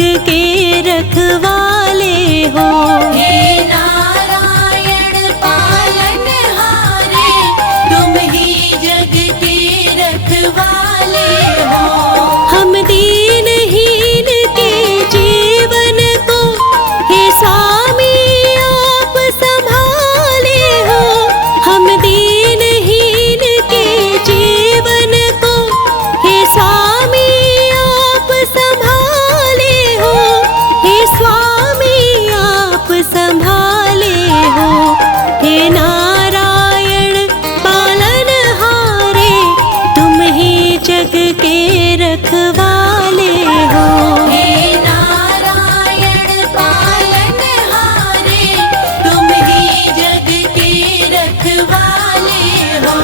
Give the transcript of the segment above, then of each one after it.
के रखवाले हो। हे नारायण पालनहारे, तुम ही जग के रखवाले हो। हम दीनहीन के जीवन को हे स्वामी आप संभाले हो। हम दीनहीन के जीवन को हे स्वामी आप संभाले हो। हे स्वामी आप संभाले हो। हे नारायण पालनहारे, तुम ही जग के रखवाले हो। हे नारायण पालनहारे, तुम ही जग के रखवाले हो।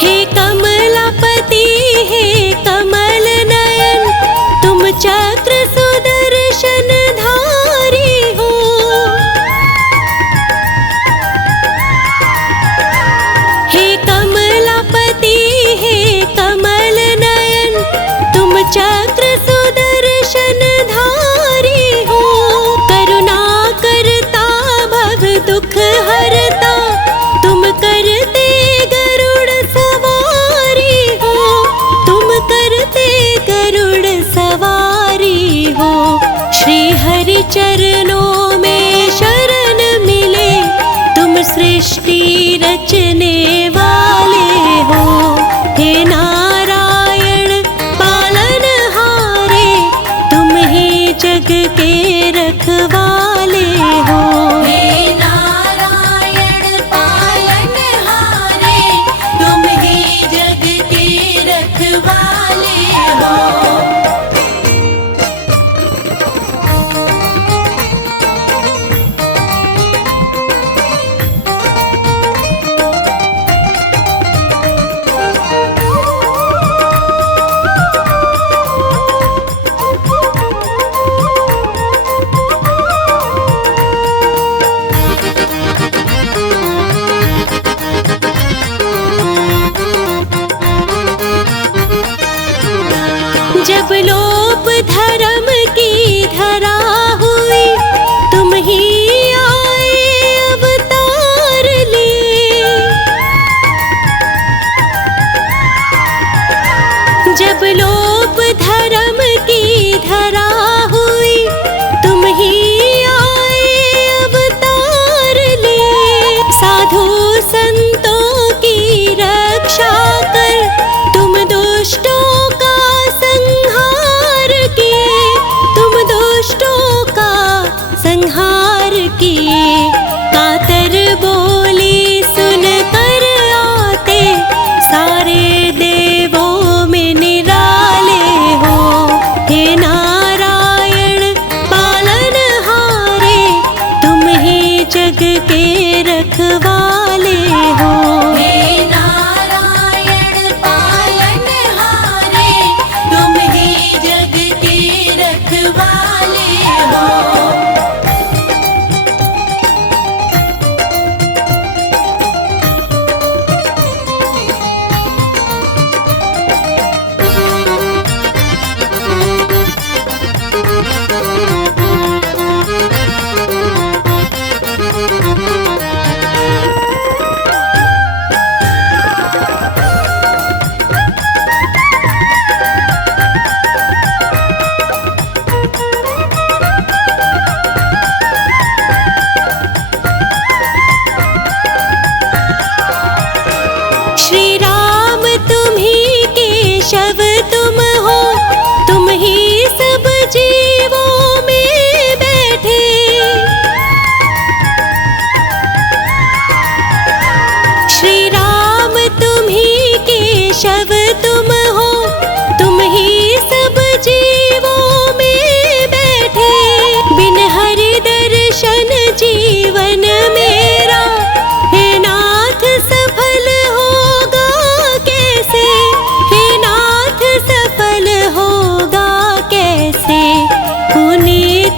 हे कमलापति हे कमल नयन, तुम चक्र सुदर्शन धारी हो। हे कमलापति हे कमल नयन, तुम चक्र सुदर्शन धारी हो। करुणा करता भव दुख हरता, तुम करते गरुड़ सवारी हो। तुम करते गरुड़ सवारी हो। श्री हरि चरणों में शरण मिले, तुम सृष्टि रचने वाले हो। हे नारायण पालनहारे, तुम ही जग के रखवाले हो। हे नारायण पालनहारे, तुम ही जग के रखवाले हो। जब लोप धर्म की धरा हुई, तुम ही आए अवतार लिए। जब लोप धर्म की धरा हुई, तुम ही आए अवतार लिए। साधु संतों की रक्षा कर, तुम दुष्टों का संहार किए। तुम दुष्टों का संहार किए। कातर बोली सुन कर आते, सारे देवों में निराले हो। हे नारायण पालनहारे, तुम ही जग के रखवाले हो। हे नारायण पालनहारे, तुम ही जग के रखवाले हो।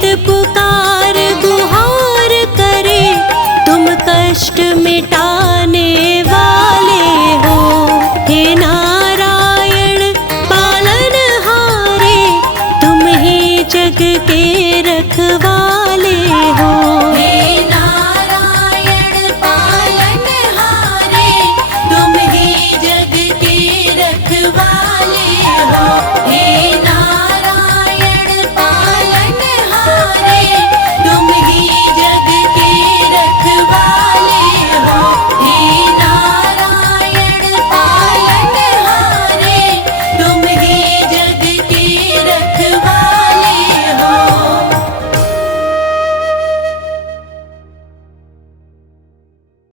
नित पुकार गुहार करे, तुम कष्ट मिटा